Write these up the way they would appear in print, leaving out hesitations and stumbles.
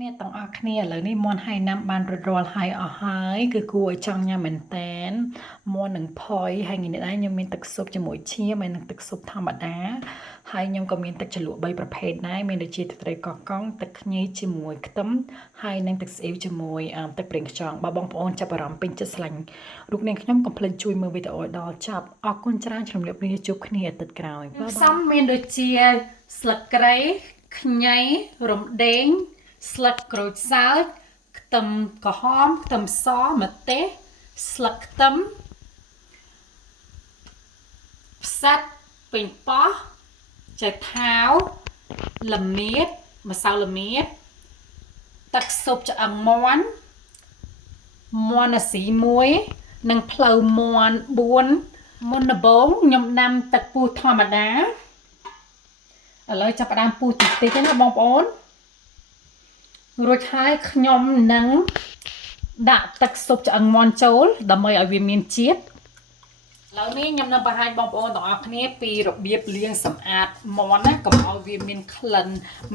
เนี่ยต้องเอาគ្នាឥឡូវនេះមន់ហើយណាំបានរត់រាល់ហើយអស់ហើយគឺគួរឲ្យចង់ញ៉ាំមែនតែនមន់នឹងផុយហើយថ្ងៃនេះដែរខ្ញុំមានទឹកស៊ុបជាមួយឈាមហើយនឹងទឹកស៊ុបធម្មតាហើយខ្ញុំក៏មានទឹកជ្រលក់3ប្រភេទដែរមានដូចជាទឹកត្រីកោះកុងទឹកខ្ញីជាមួយខ្ទឹមហើយនឹងទឹកស្អ៊ីវជាមួយទឹកប្រេងខ្យងបើបងប្អូនចាប់អារម្មណ៍ពេញចិត្តស្រឡាញ់រូបនាងខ្ញុំកុំភ្លេចជួយមើលវីដេអូដល់ចប់អរគុណច្រើនជំរាបលាជួបគ្នាអាទិត្យក្រោយសំមានដូចជាស្លឹកគ្រៃខ្ញីរំដេងស្លឹកក្រូចសើចខ្ទឹមក្រហមខ្ទឹមសម្ទេសស្លឹកខ្ទឹមផ្សិតប៉េងប៉ោះចេកថាវល្មៀតម្សៅល្មៀតទឹកស៊ុបឆ្អឹងមាន់អាស៊ី1និងភ្លៅមាន់4មុនដំបូងខ្ញុំដាំទឹកពុះធម្មតាឥឡូវចាប់ផ្ដើមពុះតិចតិចណាបងប្អូនរួចហើយខ្ញុំនឹងដាក់ទឹកស៊ុបឆ្អឹងមាន់ចូលដើម្បីឲ្យវាមានជាតិឥឡូវនេះខ្ញុំនឹងបង្ហាញបងប្អូនទាំងអស់គ្នាពីរបៀបលាងសម្អាតមាន់ណាកុំឲ្យវាមានក្លិន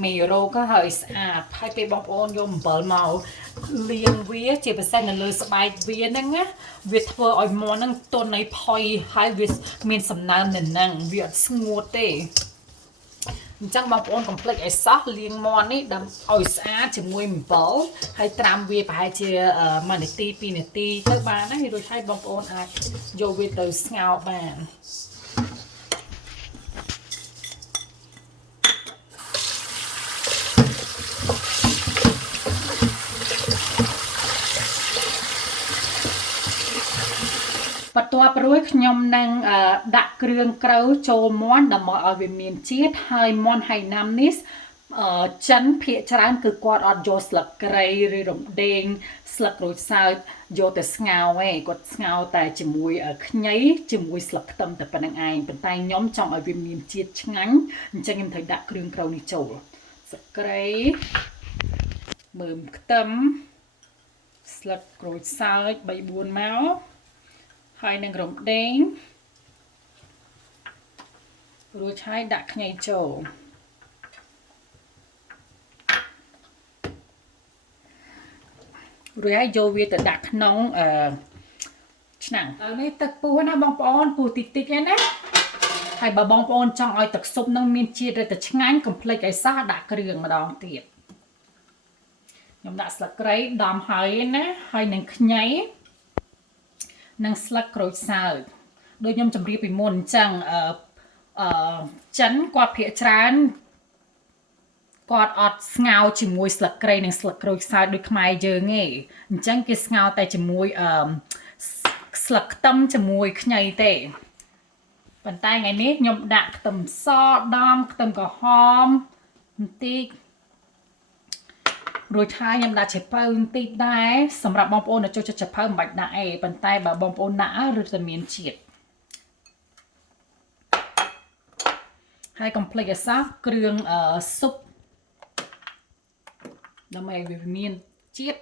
មេរោគហើយស្អាតហើយពេលបងប្អូនយកអំបិលមកលាងវាជាពិសេសនៅលើស្បែកវាហ្នឹងណាវាធ្វើឲ្យមាន់ហ្នឹងទន់ឲ្យផុយហើយវាមានសំណើមនៅហ្នឹងវាអត់ស្ងួតទេអញ្ចឹងបងប្អូនកុំភ្លេចឲ្យសោះលាងមាន់នេះដើម្បីឲ្យស្អាតជាមួយអំបិលហើយត្រាំវាប្រហែលជា1នាទី2នាទីទៅបានហើយរួចហើយបងប្អូនអាចយកវាទៅស្ងោរបានបន្ទាប់រួចខ្ញុំនឹងដាក់គ្រឿងក្រៅចូលមាន់ដើម្បីឲ្យវាមានជាតិហើយមាន់ហៃណាំនេះចិនភាគច្រើនគឺគាត់អត់យកស្លឹកគ្រៃឬរំដេងស្លឹកក្រូចសើចយកទៅស្ងោរឯងគាត់ស្ងោរតែជាមួយខ្ញីជាមួយស្លឹកខ្ទឹមតែប៉ុណ្្នឹងឯងប៉ុន្តែខ្ញុំចង់ឲ្យវាមានជាតិឆ្ងាញ់អញ្ចឹងខ្ញុំត្រូវដាក់គ្រឿងក្រៅនេះចូលស្លឹកគ្រៃមើមខ្ទឹមស្លឹកក្រូចសើច3 4មកហើយនឹងរំដេងរួចហើយដាក់ខ្ញីចូលរួចហើយយកវាទៅដាក់ក្នុងឆ្នាំងហើយនេះទឹកពុះណាបងប្អូនពុះតិចតិចណាហើយបើបងប្អូនចង់ឲ្យទឹកស៊ុបនឹងមានជាតិរឹតតែឆ្ងាញ់កុំភ្លេចឲ្យសោះដាក់គ្រឿងម្ដងទៀតខ្ញុំដាក់ស្លឹកគ្រៃដំហើយណាហើយនឹងខ្ញីនិងស្លឹកក្រូចសើចដូចខ្ញុំជម្រាបពីមុនអញ្ចឹងចិនគាត់ភាគច្រើនគាត់អត់ស្ងោរជាមួយស្លឹកគ្រៃនិងស្លឹកក្រូចសើចដូចខ្មែរយើងទេអញ្ចឹងគេស្ងោរតែជាមួយស្លឹកខ្ទឹមជាមួយខ្ញីទេប៉ុន្តែថ្ងៃនេះខ្ញុំដាក់ខ្ទឹមសដំខ្ទឹមក្រហមបន្តិចរួចហើយខ្ញុំដាក់ឆៃប៉ូវបន្តិចដែរសម្រាប់បងប្អូនដែលចូលចិត្តឆៃប៉ូវមិនបាច់ដាក់ទេប៉ុន្តែបើបងប្អូនដាក់ឬតែមានជាតិហើយកុំភ្លេចឲ្យសោះគ្រឿងស៊ុបដើម្បីឲ្យវាមានជាតិ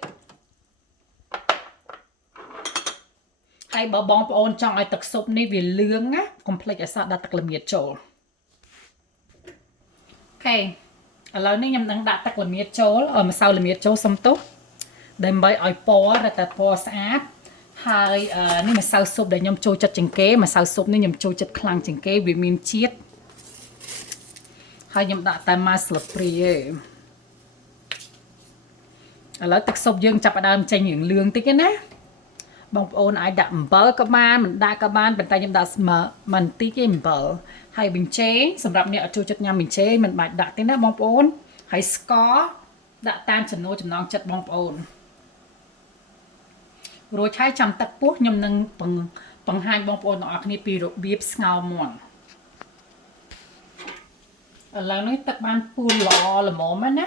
ហើយបើបងប្អូនចង់ឲ្យទឹកស៊ុបនេះវាលឿងណាកុំភ្លេចឲ្យសោះដាក់ទឹកល្មៀតចូលអូខេឥឡូវនេះខ្ញុំនឹងដាក់ទឹកល្មៀតចូលម្សៅល្មៀតចូលសុំទោសដើម្បីឲ្យពណ៌រឹតតែពណ៌ស្អាតហើយនេះម្សៅស៊ុបដែលខ្ញុំចូលចិត្តជាងគេម្សៅស៊ុបនេះខ្ញុំចូលចិត្តខ្លាំងជាងគេវាមានជាតិហើយខ្ញុំដាក់តែមួយស្លាបព្រាទេឥឡូវទឹកស៊ុបយើងចាប់ផ្ដើមចេញរៀងលឿងតិចណាបងប្អូនអាចដាក់អំបិលក៏បានមិនដាក់ក៏បានប៉ុន្តែខ្ញុំដាក់មិនតិចទេអំបិលហើយប៊ីចេងសម្រាប់អ្នកអត់ចូលចិត្តញ៉ាំប៊ីចេងមិនបាច់ដាក់ទេណាបងប្អូនហើយស្ករដាក់តាមចំណូលចំណងចិត្តបងប្អូនរួចហើយចាំទឹកពុះខ្ញុំនឹងបង្ហាញបងប្អូនទាំងអស់គ្នាពីរបៀបស្ងោរមាន់ឥឡូវនេះទឹកបានពុះល្អល្មមណា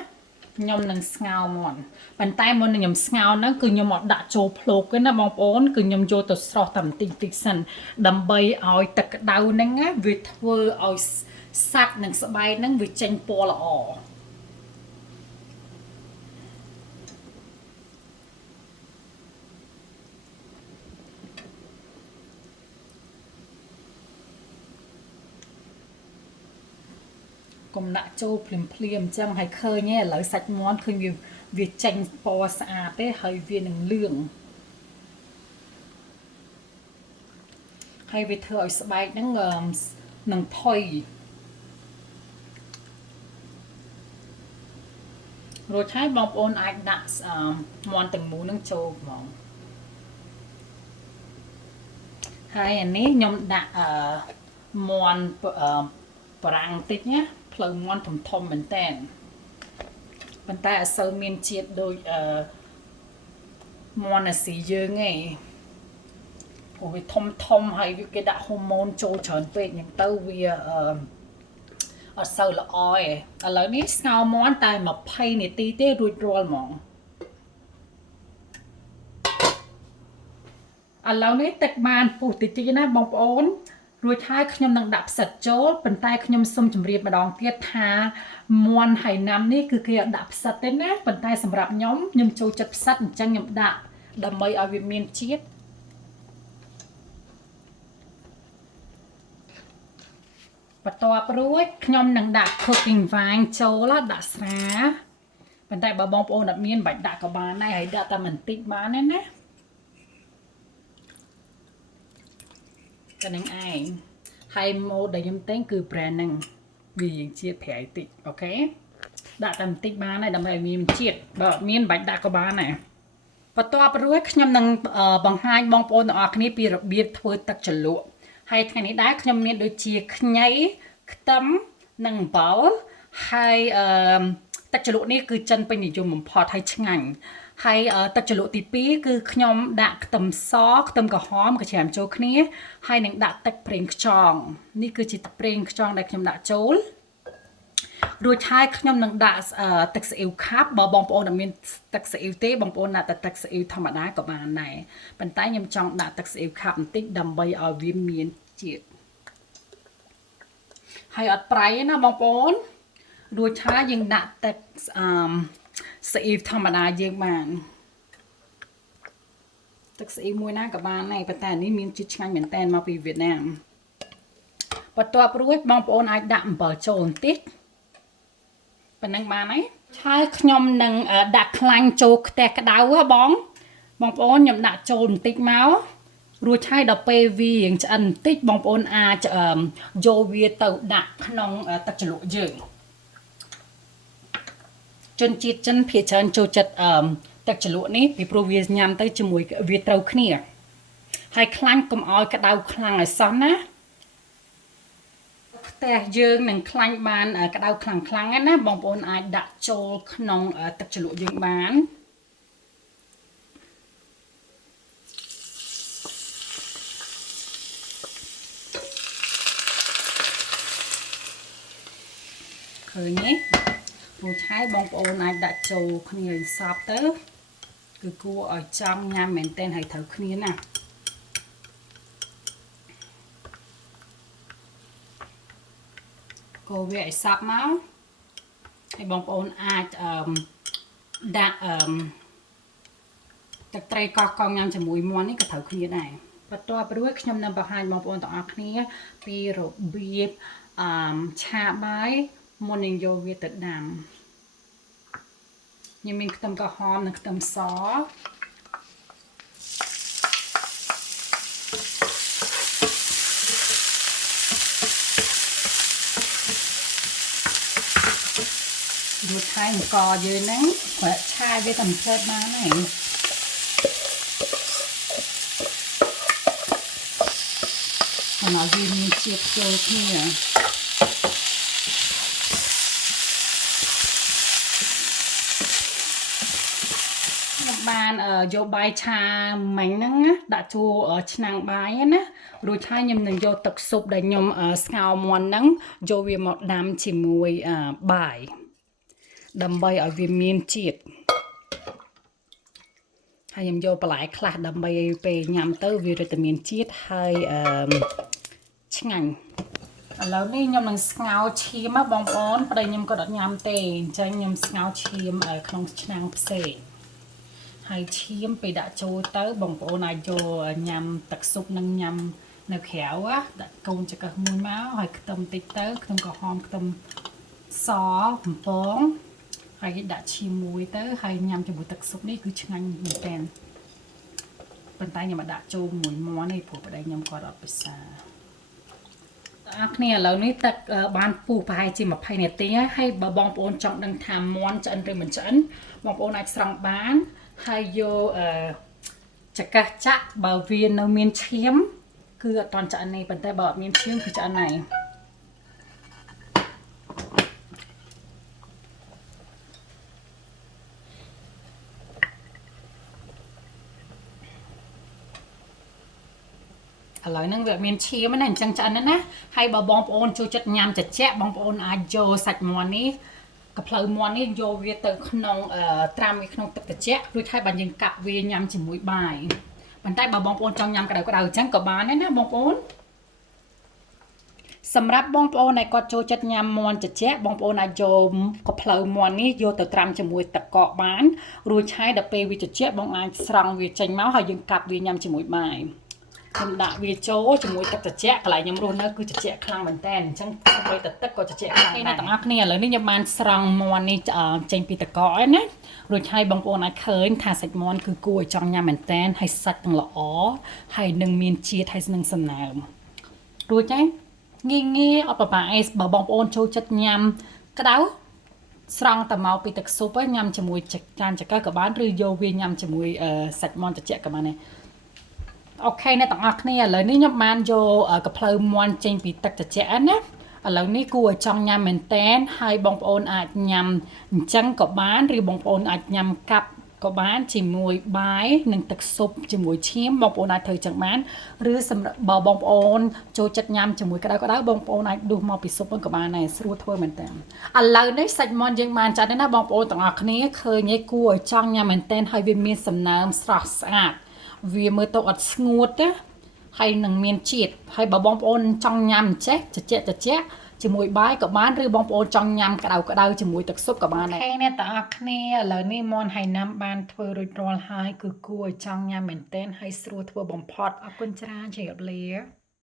ខ្ញុំនឹងស្ងោរមាន់ប៉ុន្តែមុននឹងខ្ញុំស្ងោរហ្នឹងគឺខ្ញុំអត់ដាក់ចូលភ្លុកទេណាបងប្អូនគឺខ្ញុំយកទៅស្រោះតែបន្តិចសិនដើម្បីឲ្យទឹកក្តៅហ្នឹងណាវាធ្វើឲ្យសាច់និងស្បែកហ្នឹងវាចេញពណ៌ល្អកុំដាក់ចូលភ្លាមអញ្ចឹងហើយឃើញឯឥឡូវសាច់មាន់ឃើញវា វាចេញពណ៌ស្អាតទេហើយវានឹងលឿងហើយវាធ្វើឲ្យស្បែកហ្នឹងនឹងផុយរួចហើយបងប្អូនអាចដាក់មាន់ទាំងមូលហ្នឹងចូលហ្មងហើយអានេះខ្ញុំដាក់មាន់បារាំងតិចណាផ្លូវមាន់ធំមែនតើប៉ុន្តែអត់សូវមានជាតិដូចមាន់អាស៊ីយើងឯងព្រោះវាធំហើយគេដាក់ហូម៉ូនចូលច្រើនពេកអញ្ចឹងទៅវាអត់សូវល្អឯងឥឡូវនេះស្ងោរមាន់តែ20នាទីទេរួចរាល់ហ្មងឥឡូវនេះទឹកបានពុះតិចៗណាបងប្អូនរួចហើយខ្ញុំនឹងដាក់ផ្សិតចូលប៉ុន្តែខ្ញុំសូមជម្រាបម្ដងទៀតថាមាន់ហៃណាំនេះគឺគេអត់ដាក់ផ្សិតទេណាប៉ុន្តែសម្រាប់ខ្ញុំចូលចិត្តផ្សិតអញ្ចឹងខ្ញុំដាក់ដើម្បីឲ្យវាមានជាតិបន្ទាប់រួចខ្ញុំនឹងដាក់ cooking vine ចូលដាក់ស្រាប៉ុន្តែបើបងប្អូនអត់មានបាច់ដាក់ក៏បានដែរហើយដាក់តែបន្តិចបានទេណាតែនឹងឯងហើយម៉ូតដែលខ្ញុំទិញគឺ brand ហ្នឹងវាយើងជាតិប្រៃតិចអូខេដាក់តែបន្តិចបានហើយដើម្បីឲ្យមានជាតិបើអត់មានបាច់ដាក់ក៏បានដែរបន្ទាប់រួចខ្ញុំនឹងបង្ហាញបងប្អូនទាំងអស់គ្នាពីរបៀបធ្វើទឹកជ្រលក់ហើយថ្ងៃនេះដែរខ្ញុំមានដូចជាខ្ញីខ្ទឹមនិងអំបិលហើយទឹកជ្រលក់នេះគឺចិនពេញនិយមបំផុតហើយឆ្ងាញ់ហើយទឹកជ្រលក់ទី2គឺខ្ញុំដាក់ខ្ទឹមសខ្ទឹមក្រហមកច្រាមចូលគ្នាហើយនឹងដាក់ទឹកប្រេងខ្យងនេះគឺជាទឹកប្រេងខ្យងដែលខ្ញុំដាក់ចូលរួចហើយខ្ញុំនឹងដាក់ទឹកស៊ីអ៊ីវខាប់បើបងប្អូនអត់មានទឹកស៊ីអ៊ីវទេបងប្អូនដាក់តែទឹកស៊ីអ៊ីវធម្មតាក៏បានដែរប៉ុន្តែខ្ញុំចង់ដាក់ទឹកស៊ីអ៊ីវខាប់បន្តិចដើម្បីឲ្យវាមានជាតិហើយអត់ប្រៃទេណាបងប្អូនរួចហើយយើងដាក់ទឹកស៊ីអ៊ីវធម្មតាយើងបានទឹកស៊ីអ៊ីវមួយណាក៏បានដែរប៉ុន្តែនេះមានជាតិឆ្ងាញ់មែនតើមកពីវៀតណាមបន្ទាប់រួចបងប្អូនអាចដាក់អំបិលចូលបន្តិចប៉ុណ្ណឹងបានហើយហើយខ្ញុំនឹងដាក់ខ្លាញ់ចូលខ្ទះក្តៅបងប្អូនខ្ញុំដាក់ចូលបន្តិចមករួចហើយដល់ពេលវារៀងឆ្អិនបន្តិចបងប្អូនអាចយកវាទៅដាក់ក្នុងទឹកជ្រលក់យើងជនជាតិចិនភាគច្រើនចូលចិត្តទឹកជ្រលក់នេះពីព្រោះវាញ៉ាំទៅជាមួយវាត្រូវគ្នាហើយខ្លាញ់កុំឲ្យក្តៅខ្លាំងឲ្យសោះណាផ្ទះយើងនឹងខ្លាញ់បានក្តៅខ្លាំងណាបងប្អូនអាចដាក់ចូលក្នុងទឹកជ្រលក់យើងបានឃើញទេរួចហើយបងប្អូនអាចដាក់ចូលគ្នាសពទៅគឺគួរឲ្យចង់ញ៉ាំមែនទែនហើយត្រូវគ្នាណាកូរវាឲ្យសពមកហើយបងប្អូនអាចដាក់ទឹកត្រីកោះកងញ៉ាំជាមួយមាន់នេះក៏ត្រូវគ្នាដែរបន្ទាប់រួចខ្ញុំនឹងបង្ហាញបងប្អូនទាំងអស់គ្នាពីរបៀបឆាបាយមុននឹងយកវាទៅដាំខ្ញុំមានខ្ទឹមក្រហមនិងខ្ទឹមសរួចហើយអង្ករយើងហ្នឹងគាត់ឆាវាតែមិនផ្លែតបានហើយហើយវាមានជាតិចូលគ្នាបានយកបាយឆាមិញហ្នឹងដាក់ចូលឆ្នាំងបាយណារួចហើយខ្ញុំនឹងយកទឹកស៊ុបដែលខ្ញុំស្ងោរមាន់ហ្នឹងយកវាមកដាំជាមួយបាយដើម្បីឲ្យវាមានជាតិហើយខ្ញុំយកបន្លែខ្លះដើម្បីពេលញ៉ាំទៅវារឹតតែមានជាតិហើយឆ្ងាញ់ឥឡូវនេះខ្ញុំនឹងស្ងោរឈាមបងប្អូនប្តីខ្ញុំក៏អត់ញ៉ាំទេអញ្ចឹងខ្ញុំស្ងោរឈាមក្នុងឆ្នាំងផ្សេងហើយឈាមពេលដាក់ចូលទៅបងប្អូនអាចយកញ៉ាំទឹកស៊ុបនឹងញ៉ាំនៅក្រៅដាក់កូនចង្កឹះមួយមកហើយខ្ទឹមតិចទៅខ្ទឹមក្រហមខ្ទឹមសបំពង ហើយដាក់ឈាមមួយទៅហើយញ៉ាំជាមួយទឹកស៊ុបនេះគឺឆ្ងាញ់មែនតើប៉ុន្តែខ្ញុំដាក់ចូលមួយមាន់នេះព្រោះប្តីខ្ញុំគាត់អត់ពិសាអ្នកគ្នាឥឡូវនេះទឹកបានពុះប្រហែលជា20នាទីហើយបើបងប្អូនចង់ដឹងថាមាន់ឆ្អិនឬមិនឆ្អិនបងប្អូនអាចស្រង់បានហើយយកចង្កឹះចាក់បើវានៅមានឈាមគឺអត់ទាន់ឆ្អិនទេប៉ុន្តែបើអត់មានឈាមគឺឆ្អិនហើយឥឡូវហ្នឹងវាមានឈាមណាអញ្ចឹងឆ្អិនណាហើយបើបងប្អូនចូលចិត្តញ៉ាំត្រជាក់បងប្អូនអាចយកសាច់មាន់នេះកភ្លៅមាន់នេះយកវាទៅក្នុងត្រាំវាក្នុងទឹកត្រជាក់រួចហើយបើយើងកាប់វាញ៉ាំជាមួយបាយប៉ុន្តែបើបងប្អូនចង់ញ៉ាំក្តៅៗអញ្ចឹងក៏បានដែរណាបងប្អូនសម្រាប់បងប្អូនដែលគាត់ចូលចិត្តញ៉ាំមាន់ត្រជាក់បងប្អូនអាចយកកភ្លៅមាន់នេះយកទៅត្រាំជាមួយទឹកកកបានរួចហើយដល់ពេលវាត្រជាក់បងអាចស្រង់វាចេញមកហើយយើងកាប់វាញ៉ាំជាមួយបាយខ្ញុំដាក់វាចូលជាមួយទឹកត្រជាក់កន្លែងខ្ញុំរស់នៅគឺត្រជាក់ខ្លាំងមែនតើអញ្ចឹងទៅទឹកក៏ត្រជាក់ខ្លាំងដែរអ្នកទាំងអស់គ្នាឥឡូវនេះខ្ញុំបានស្រង់មាន់នេះចេញពីទឹកកកហើយណារួចហើយបងប្អូនអាចឃើញថាសាច់មាន់គឺគួរឲ្យចង់ញ៉ាំមែនតើហើយសាច់ទាំងល្អហើយនឹងមានជាតិហើយនឹងសំណើមរួចហើយងាយអត់ប្រហែលអេសបើបងប្អូនចូលចិត្តញ៉ាំក្តៅស្រង់តែមកពីទឹកស៊ុបញ៉ាំជាមួយចានចង្កឹះក៏បានឬយកវាញ៉ាំជាមួយសាច់មាន់ត្រជាក់ក៏បានដែរអូខេអ្នកទាំងអស់គ្នាឥឡូវនេះខ្ញុំបានយកកភ្លៅមាន់ចេញពីទឹកត្រជាក់ណាឥឡូវនេះគួរឲ្យចង់ញ៉ាំមែនតែនហើយបងប្អូនអាចញ៉ាំអញ្ចឹងក៏បានឬបងប្អូនអាចញ៉ាំកាប់ក៏បានជាមួយបាយនិងទឹកស៊ុបជាមួយឈាមបងប្អូនអាចធ្វើចឹងបានឬសម្រាប់បើបងប្អូនចូលចិត្តញ៉ាំជាមួយក្តៅបងប្អូនអាចដួសមកពីស៊ុបក៏បានដែរស្រួលធ្វើមែនតើឥឡូវនេះសាច់មាន់យើងបានចាត់ហើយណាបងប្អូនទាំងអស់គ្នាឃើញឯគួរឲ្យចង់ញ៉ាំមែនតើហើយវាមានសំណើមស្រស់ស្អាតវាមើលទៅអត់ស្ងួតទេហើយនឹងមានជាតិហើយបើបងប្អូនចង់ញ៉ាំចេះត្រជាក់ជាមួយបាយក៏បានឬបងប្អូនចង់ញ៉ាំក្តៅជាមួយទឹកស៊ុបក៏បានដែរហើយអ្នកទាំងអស់គ្នាឥឡូវនេះមាន់ហៃណាំបានធ្វើរួចរាល់ហើយគឺគួរឲ្យចង់ញ៉ាំមែនទែនហើយស្រួលធ្វើបំផុតអរគុណច្រើនជម្រាបលា